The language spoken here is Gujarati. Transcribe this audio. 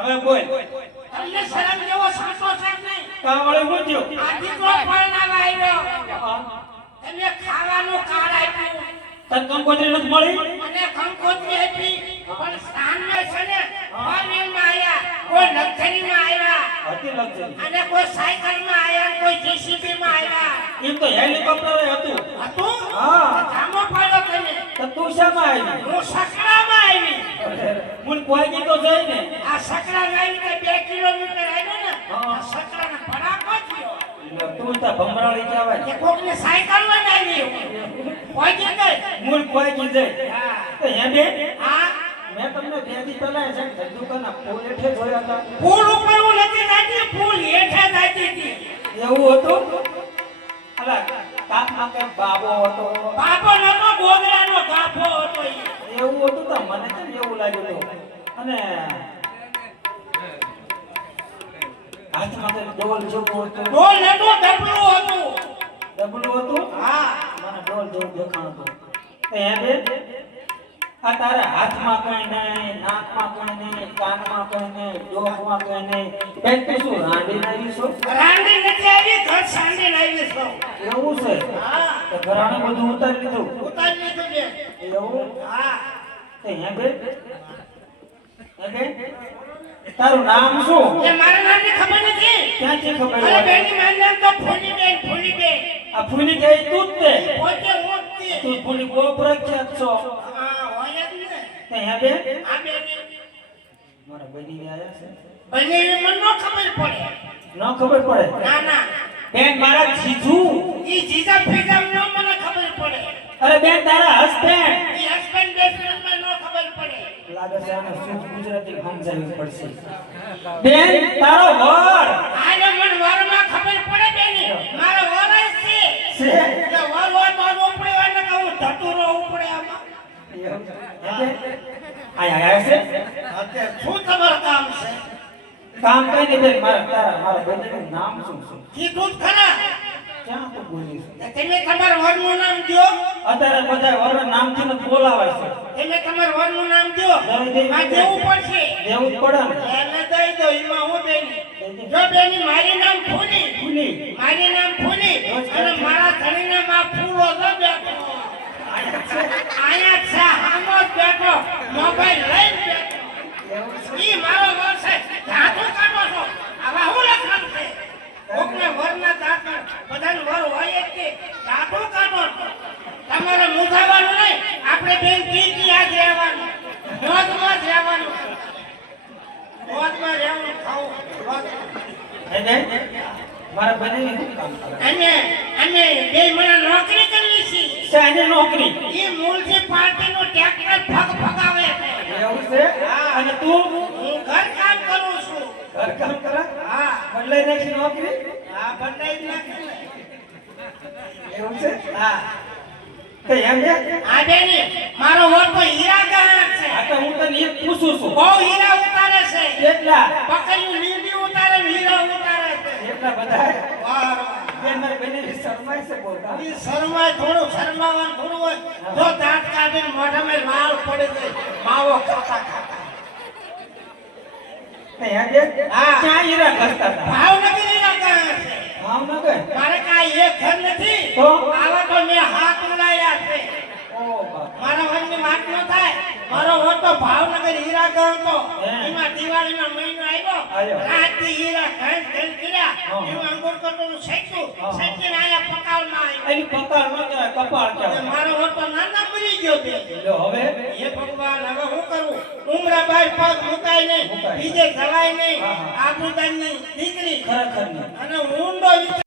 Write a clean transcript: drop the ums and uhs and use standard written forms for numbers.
હવે બોલ તમને શરમ જેવો સાચો છે નહીં કા વળે બોલ્યો આ દીકરો પરણાવા આવ્યો એને ખાવાનું કાળ આપ્યું તન કંકોત્રી નથી મળી મને કંકોત્રી આપી પણ સ્થાનમાં છે ને ફોરવ્હીલમાં આયા કોઈ લક્ઝરીમાં આયા હતી લક્ષ્મી અને કોઈ સાયકલમાં આયા કોઈ જીસીબીમાં આયા એમ તો હેલિકોપ્ટર હતું હતું હા જામો પાડો તમે તો તું શામાં આવી હું સકડામાં આવી મૂળ કોઈ તો જઈ ને આ સકડા લાવીને 2 કિલોમીટર આવ્યો ને હા. આ સકડાને ભડાકો થયો તું તો ભમરાળી કહેવાય કે કોકને સાયકલમાં આવી કોઈ કે મૂળ કોઈ જઈ હા તો હે બે હા મેં તમને બે દી પહેલા છે ધંધુકાના ફૂલ હેઠે જોયા હતા ફૂલ ઉપર હું નથી જાતી ફૂલ હેઠે જાતી હતી એવું હતું અલા કાકમાં કઈ બાબો હતો બાપો નતો ગોગરાનો ગાફો હતો ઈ. એવું હતું તો મને તો એવું લાગ્યું હતું અને હાથમાં કઈ ડોલ જેવું હતું ડોલ નતો ડબલું હતું ડબલું હતું હા મને ડોલ જેવું દેખાણું હતું હે બે આ તારા હાથમાં કઈ નહીં નાકમાં કઈ નહીં કાનમાં કઈ નહીં ડોકમાં કઈ નહીં બેન તું શું રાંડી નાવી છો રાંડી નથી આવી ઘર સાંડી લાવી છો એવું છે હા તો ઘરાણે બધું ઉતારી લીધું ઉતારી લીધું છે એવું હા તે હે બે તારું નામ શું એ મારા નામની ખબર નથી ક્યાંથી ખબર અરે હોય? બેની મારું નામ તો ફૂલીબેન ફૂલીબેન આ ફૂલી ગઈ તું જ તે પોતે હું જ તે. તું ફૂલી બહુ પ્રખ્યાત છો હા હોય જ ને તે હે બે આ બેની મારા બની આયા છે બનેવી મને ન ખબર પડે ન ખબર પડે ના ના બેન મારા જીજુ ઈ જીજા ફીજા નો મને ખબર પડે અરે બેન તારા હસબન્ડ ઈ હસબન્ડ બેસ્ટફ્રેન્ડ માં નો ખબર પડે લાગે છે આને શુદ્ધ ગુજરાતી સમજાવવી પડશે બેન તારો વર આને મને વરમાં ખબર પડે બેની મારો વર જ છે છે એટલે વર હોય તો ઉપડે હોય ને કહું ધતુરો ઉપડે આમાં આયા છે અત્યારે શું તમારું કામ છે કામ કઈ નહીં બેન મારા બહેનનું નામ શું છે કીધું જ ખરા ક્યાં તો બોલી છે તમે તમારા વરનું નામ દો અત્યારે બધા વરના નામથી ને બોલાવાય છે તમે તમારા વરનું નામ દો દઈ. આ દેવું પડશે દેવું જ પડે ને એને દઈ દો એમાં હું બેની જો બેની મારી નામ ફૂલી ફૂલી મારી નામ ફૂલી અને મારા ધણીના માં ફૂલો જ બેઠો આયા છે હામો જ બેઠો મોબાઈલ લઈને બેઠો ઈ મારો વર છે જાતો કાઢો છો આવા હું લખવાનું છે કોકને વરના દાખલ બધાને વર હોય જ કે જાતો કાઢો છો તમારે મુજાવાનું નહીં આપણે બેન ટીકી યાદ રહેવાનું મોજમાં જ રહેવાનું મોજમાં રહેવાનું ખાવું મારા બહેનની શું કામ કરે અને બે મને નોકરી કરવી છે શાની નોકરી ઈ મૂળથી પાર્ટીનું ટ્રેક્ટર ફગફગાવે છે એવું છે અને તું હું ઘર કામ કરું છું ઘર કામ કરે હા બદલાઈ નાખી નોકરી આ બદલાઈ જ નાખી એવું છે હા તો એમ છે આ બેની મારો વર તો હીરા ગણાત છે આ તો હું તને એ પૂછું છું બહુ હીરા ઉતારે છે કેટલા પકડ્યું લીંડી ઉતારે ને હીરા ઉતારે છે એટલા બધા વાહ બેન મારી બહેનની શરમાય છે બોલતા ઈ શરમાય થોડું શરમાવાનું થોડું હોય જો દાંત કાઢીને મોઢામાં લાલ પડી જાય માવો ખાતા ખાતા એમ છે હા. ક્યાં હીરા ઘસતા હતા ભાવનગર હીરા ગણાત છે ભાવનગર મારે કાંઈ એક ઘર નથી તો? આવા તો મેં હાથ ઉડાયા છે ઓ બાપ મારા વનની વાત ન થાય મારો વર તો ભાવનગર હીરા ગણતો હે. એમાં દિવાળીમાં મહિનો આવ્યો. આવ્યો રાતથી હીરા ઘસ ઘસ કર્યા હા. એમાં અંગુર કટોરું શેક્યું હા. શેકીને આયા પકાવમાં આવ્યો એની પકડ ન કહેવાય કપાળ અને કહેવાય મારો વર તો નાના મરી ગયો બે લો હવે હે ભગવાન હવે શું કરું ઉમરા બાર પગ મુકાય નહીં મુકાય. બીજે જવાય નહીં હા, હા. આબુદાનની દીકરી ખરેખર નહીં અને ઊંડો વિચાર